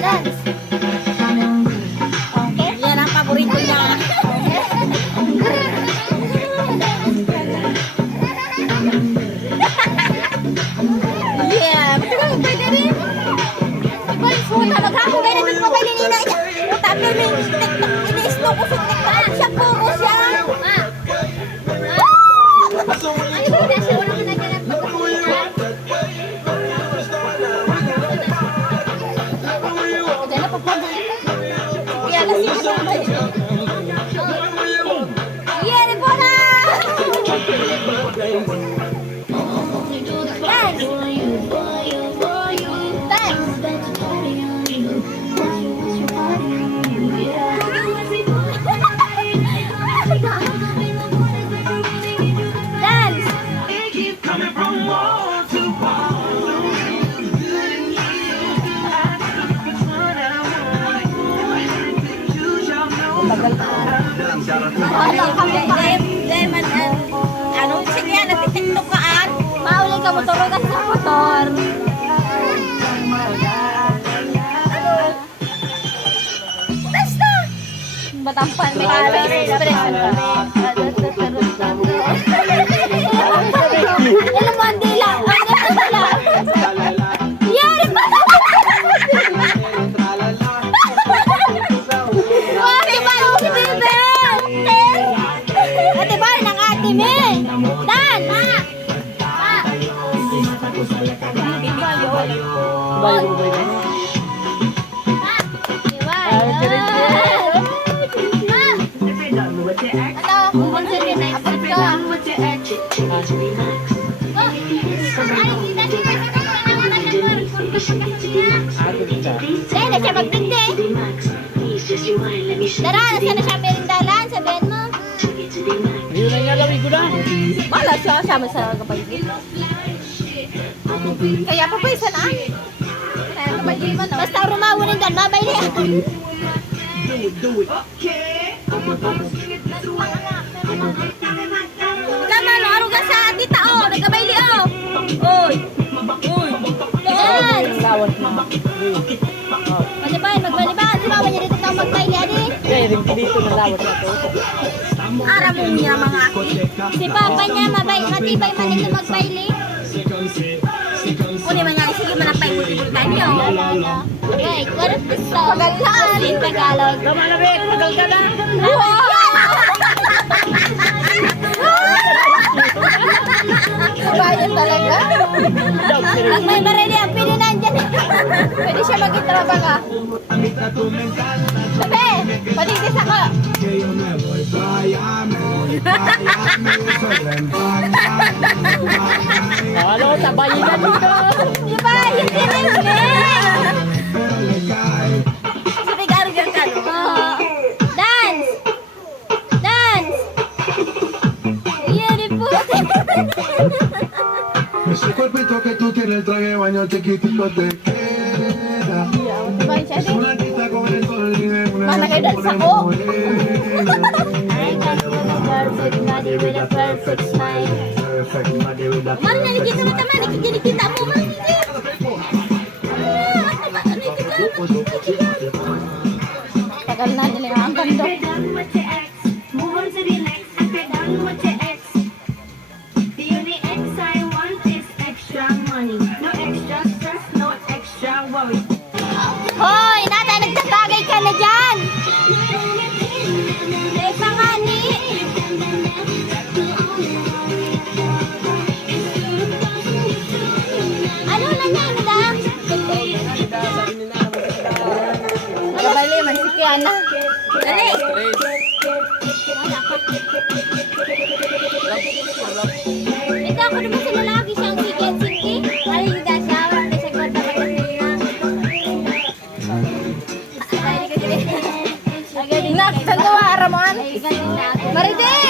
Dance. Okay. Yan ang paborito niya. Yeah, pwede rin. Iba, suta, maghapon kayo na dito pa kayo nina. Tapi may ini-slow ko sa TikTok. Siya po ko siya. Ay, hindi siya wala ka naghanap pagkakulitan. Diyan na papagal. Kaya lasing siya ba yun? Yeah, Rebona! Dance. Dance. Ano, sige yan, natitiktok kaan. Mauli ka motor ka sa motor. Basta! Batampan, may face expression ka. Alam mo, hindi lang. Yari pa! Wow, diba yung si Bebe? Ate ba, ng ate me? Dan! Dahil na siya magdindi. Dara, nasa na siya merindalan, sabihin mo. Hindi na niya lawig ko na. Wala siya, sama sa kapatid. Kaya pa pa isa na. Kaya kapatid man. Basta rumawin din, mabay niya. Kama, no, aro ka sa tita, oh. Nagkabayli, oh. Oy. Oy. Yan. Lawat na. Matibay, magbaliban. Si mama niya dito ka magbayli, adi. Kaya rin dito na lawat na to. Ara mo niya mga aki. Si papa niya, matibay man ito magbayli. Kuni man niya, sige man ang paibuli-bulitan niyo. Okay, what if the song is in Tagalog? Tama na, Bek. Tagal ka na. Bayan talaga. Ang may marili, ang pili nandyan. Pwede siya mag-itrabang ka. Sabi, patitis ako. Ano, tabayin na dito. Diba? Yung sinilme. Sabi, gargan ka. Dance! Dance! Yan po. Ese cuerpito que tú tienes, el traje de baño chiquitito te queda. Es una tita con el sol y de una Mana kayo dance ako? I got a perfect body with a perfect smile. Perfect body with a Mari na nakikita mo naman. Nakikita mo. Mari tagal na nila ang bando. After done with your ex, move on to the next. After done with your ex, the only ex I want is extra money. No extra stress, no extra worry. Hoy, nata, nagtatagay ka na dyan. Teka nga ni. Ano na niya, madam? Magabali, man si Kiana. Dali. Ito ako naman sa lalaki siyang higit sinti. Ay, hindi siya. Wala siya kwarta pa kasi na. Nak, saan gawa, Ramon? Maridel!